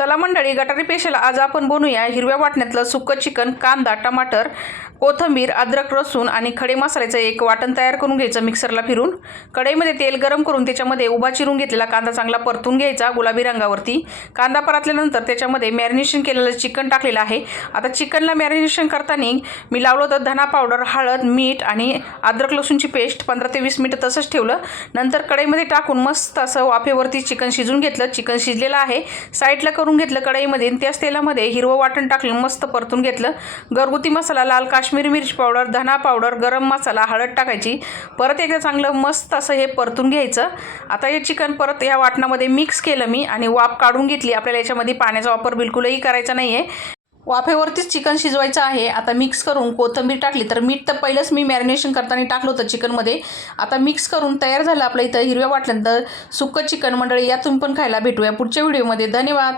चला मंडळी, गटारी पेशल आज आपण बनवूया हिरव्या वाटण्यातलं सुक्कं चिकन. कांदा, टमाटर, कोथिंबीर, अद्रक, लसूण आणि खडे मसाल्याचं एक वाटण तयार करून घ्यायचं मिक्सरला फिरून. कढईमध्ये तेल गरम करून त्याच्यामध्ये उभा चिरून घेतलेला कांदा चांगला परतून घ्यायचा गुलाबी रंगावरती. कांदा परतल्यानंतर त्याच्यामध्ये मॅरिनेशन केलेलं चिकन टाकलेलं आहे. आता चिकनला मॅरिनेशन करताना मी लावलं होतं धना पावडर, हळद, मीठ आणि अद्रक लसूणची पेस्ट. 15 ते 20 मिनिटं तसंच ठेवलं. नंतर कढईमध्ये टाकून मस्त असं वाफेवरती चिकन शिजून घेतलं. चिकन शिजलेलं आहे, साईडला करून घेतलं कढईमध्ये. त्याच तेलामध्ये हिरवं वाटण टाकलं, मस्त परतून घेतलं. घरगुती मसाला, लाल काश्मीरी मिरची पावडर, धना पावडर, गरम मसाला, हळद टाकायची. परत एकदा चांगलं मस्त असं हे परतून घ्यायचं. आता हे चिकन परत या वाटणामध्ये मिक्स केलं मी आणि वाफ काढून घेतली. आपल्याला याच्यामध्ये पाण्याचा वापर बिलकुलही करायचा नाही आहे. वाफेवरतीच चिकन शिजवायचं आहे. आता मिक्स करून कोथिंबीर टाकली. तर मीठ तर पहिलंच मी मॅरिनेशन करताना टाकलं होतं चिकनमध्ये. आता मिक्स करून तयार झालं आपलं इथं हिरव्या वाटल्यानंतर सुक्कं चिकन. मंडळी, या तुम्ही पण खायला भेटूया पुढच्या व्हिडिओमध्ये. धन्यवाद.